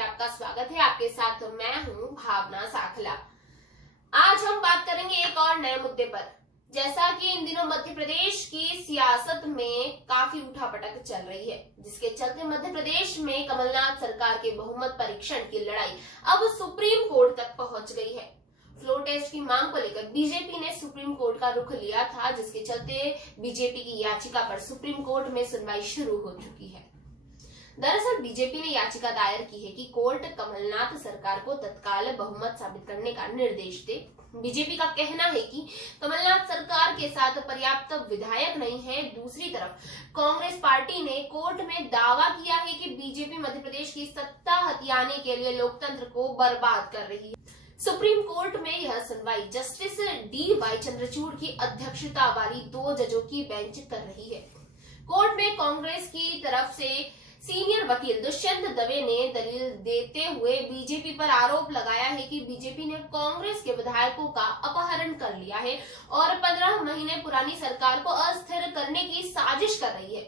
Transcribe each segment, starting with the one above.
में आपका स्वागत है। आपके साथ मैं हूं भावना साखला। आज हम बात करेंगे एक और नए मुद्दे पर। जैसा कि इन दिनों मध्य प्रदेश की सियासत में काफी उठापटक चल रही है, जिसके चलते मध्य प्रदेश में कमलनाथ सरकार के बहुमत परीक्षण की लड़ाई अब सुप्रीम कोर्ट तक पहुंच गई है। फ्लोर टेस्ट की मांग को लेकर बीजेपी ने सुप्रीम कोर्ट का रुख लिया था, जिसके चलते बीजेपी की याचिका पर सुप्रीम कोर्ट में सुनवाई शुरू हो चुकी है। दरअसल बीजेपी ने याचिका दायर की है कि कोर्ट कमलनाथ सरकार को तत्काल बहुमत साबित करने का निर्देश दे। बीजेपी का कहना है कि कमलनाथ सरकार के साथ पर्याप्त विधायक नहीं है। दूसरी तरफ कांग्रेस पार्टी ने कोर्ट में दावा किया है कि बीजेपी मध्य प्रदेश की सत्ता हथियाने के लिए लोकतंत्र को बर्बाद कर रही है। सुप्रीम कोर्ट में यह सुनवाई जस्टिस डी.वाई. चंद्रचूड़ की अध्यक्षता वाली 2 जजों की बेंच कर रही है। कोर्ट में कांग्रेस की तरफ से सीनियर वकील दुष्यंत दवे ने दलील देते हुए बीजेपी पर आरोप लगाया है कि बीजेपी ने कांग्रेस के विधायकों का अपहरण कर लिया है और 15 महीने पुरानी सरकार को अस्थिर करने की साजिश कर रही है।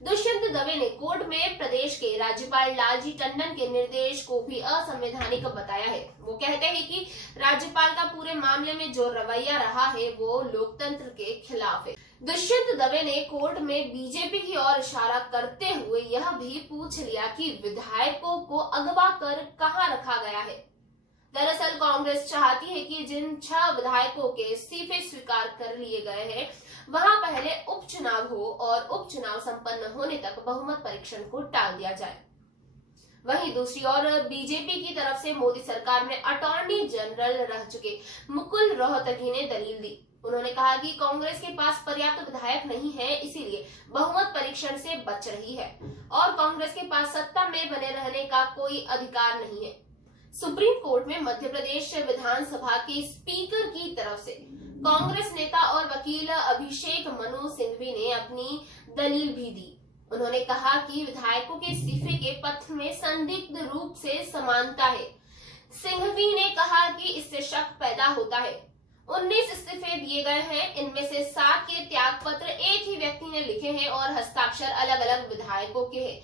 दुष्यंत दवे ने कोर्ट में प्रदेश के राज्यपाल लालजी टंडन के निर्देश को भी असंवैधानिक बताया है। वो कहते हैं कि राज्यपाल का पूरे मामले में जो रवैया रहा है वो लोकतंत्र के खिलाफ है। दुष्यंत दवे ने कोर्ट में बीजेपी की ओर इशारा करते हुए यह भी पूछ लिया कि विधायकों को अगवा कर कहां रखा गया है। दरअसल कांग्रेस चाहती है कि जिन 6 विधायकों के इस्तीफे स्वीकार कर लिए गए हैं, वहां पहले उपचुनाव हो और उपचुनाव संपन्न होने तक बहुमत परीक्षण को टाल दिया जाए। वहीं दूसरी ओर बीजेपी की तरफ से मोदी सरकार में अटॉर्नी जनरल रह चुके मुकुल रोहतगी ने दलील दी। उन्होंने कहा कि कांग्रेस के पास पर्याप्त विधायक नहीं है, इसीलिए बहुमत परीक्षण से बच रही है और कांग्रेस के पास सत्ता में बने रहने का कोई अधिकार नहीं है। सुप्रीम कोर्ट में मध्य प्रदेश विधानसभा के स्पीकर की तरफ से कांग्रेस नेता और वकील अभिषेक मनु सिंघवी ने अपनी दलील भी दी। उन्होंने कहा कि विधायकों के इस्तीफे के पथ में संदिग्ध रूप से समानता है। सिंघवी ने कहा कि इससे शक पैदा होता है। 19 इस्तीफे दिए गए हैं, इनमें से 7 के त्याग पत्र एक ही व्यक्ति ने लिखे हैं और हस्ताक्षर अलग अलग विधायकों के हैं।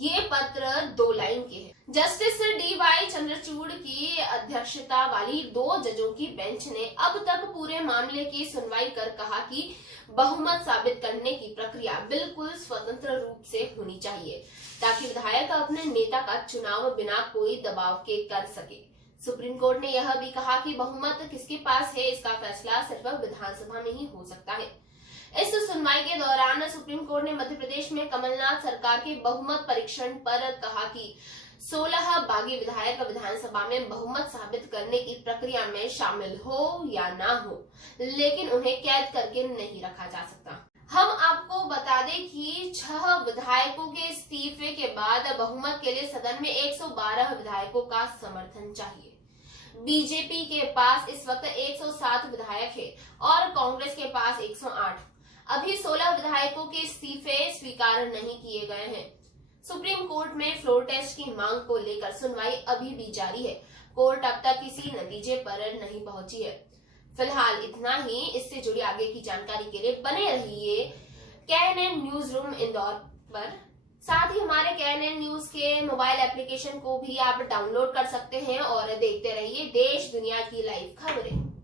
ये पत्र 2 लाइन के हैं। Justice D.Y.. चंद्रचूड़ की अध्यक्षता वाली 2 जजों की बेंच ने अब तक पूरे मामले की सुनवाई कर कहा कि बहुमत साबित करने की प्रक्रिया बिल्कुल स्वतंत्र रूप से होनी चाहिए, ताकि विधायक अपने नेता का चुनाव बिना कोई दबाव के कर सके। सुप्रीम कोर्ट ने यह भी कहा कि बहुमत किसके पास है, इसका फैसला सिर्फ विधानसभा में ही हो सकता है। इस सुनवाई के दौरान सुप्रीम कोर्ट ने मध्य प्रदेश में कमलनाथ सरकार के बहुमत परीक्षण पर कहा कि 16 बागी विधायक विधानसभा में बहुमत साबित करने की प्रक्रिया में शामिल हो या ना हो, लेकिन उन्हें कैद करके नहीं रखा जा सकता। हम आपको बता दें कि 6 विधायकों के इस्तीफे के बाद बहुमत के लिए सदन में 112 विधायकों का समर्थन चाहिए। बीजेपी के पास इस वक्त 107 विधायक है और कांग्रेस के पास 108। अभी 16 विधायकों के इस्तीफे स्वीकार नहीं किए गए हैं। सुप्रीम कोर्ट में फ्लोर टेस्ट की मांग को लेकर सुनवाई अभी भी जारी है। कोर्ट अब तक किसी नतीजे पर नहीं पहुंची है। फिलहाल इतना ही। इससे जुड़ी आगे की जानकारी के लिए बने रहिए KNN न्यूज रूम इंदौर पर। साथ ही हमारे KNN न्यूज के मोबाइल एप्लीकेशन को भी आप डाउनलोड कर सकते हैं और देखते रहिए देश दुनिया की लाइव खबरें।